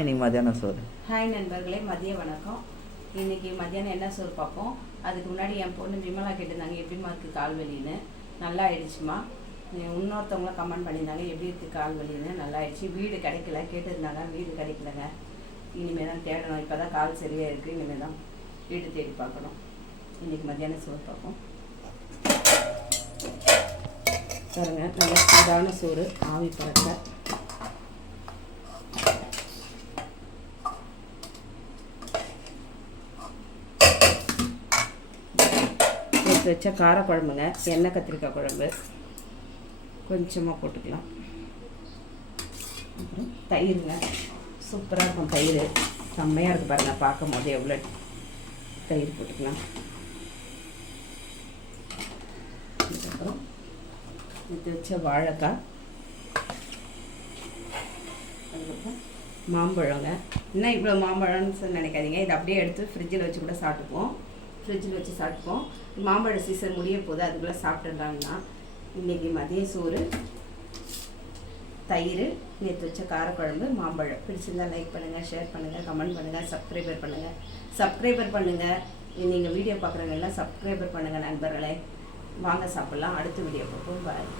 தான் இன்றைக்கி மத்தியானம் சோறு. ஹாய் நண்பர்களே, மதிய வணக்கம். இன்றைக்கி மத்தியானம் என்ன சோறு பார்ப்போம். அதுக்கு முன்னாடி என் பொண்ணு விமலா கேட்டிருந்தாங்க எப்படிமா இருக்குது கால் வலின்னு. நல்லா ஆயிடுச்சுமா. இன்னொருத்தவங்களாம் கமெண்ட் பண்ணியிருந்தாங்க எப்படி இருக்குது கால் வலின்னு. நல்லா ஆயிடுச்சு. வீடு கிடைக்கல கேட்டிருந்தாங்க, வீடு கிடைக்கலங்க. இனிமேல் தான் தேடணும். இப்போ தான் கால் சரியாக இருக்குது. இனிமேல் தான் வீடு தேடி பார்க்கணும். இன்றைக்கி மத்தியானம் சோறு பார்ப்போம். பாருங்க, நல்ல சூடான சோறு, ஆவி பறக்க. வச்ச காரக்குழம்புங்க, எண்ணெய் கத்திரிக்காய் குழம்பு கொஞ்சமாக போட்டுக்கலாம். அப்புறம் தயிருங்க, சூப்பராக இருக்கும் தயிர், செம்மையாக இருக்குது பாருங்கள். பார்க்கும் போது எவ்வளோ தயிர் போட்டுக்கலாம். அதுக்கப்புறம் இது வச்ச வாழைக்காய், அதுக்கப்புறம் மாம்பழங்க. இன்னும் இவ்வளோ மாம்பழம்னு நினைக்காதீங்க, இதை அப்படியே எடுத்து ஃப்ரிட்ஜில் வச்சு கூட சாப்பிட்டுப்போம். ஃப்ரிட்ஜில் வச்சு சாப்பிட்டுப்போம். மாம்பழ சீசன் முடிய போது அதுக்குள்ளே சாப்பிட்டுறாங்கன்னா. இன்றைக்கி மதிய சோறு, தயிர், நேற்று வச்ச காரக்குழம்பு, மாம்பழம். பிடிச்சிருந்தால் லைக் பண்ணுங்கள், ஷேர் பண்ணுங்கள், கமெண்ட் பண்ணுங்கள், சப்ஸ்கிரைபர் பண்ணுங்கள். நீங்கள் வீடியோ பார்க்குறவங்க எல்லாம் சப்ஸ்கிரைபர் பண்ணுங்கள் நண்பர்களே. வாங்க சாப்பிட்லாம். அடுத்த வீடியோ பார்ப்போம். பாய்.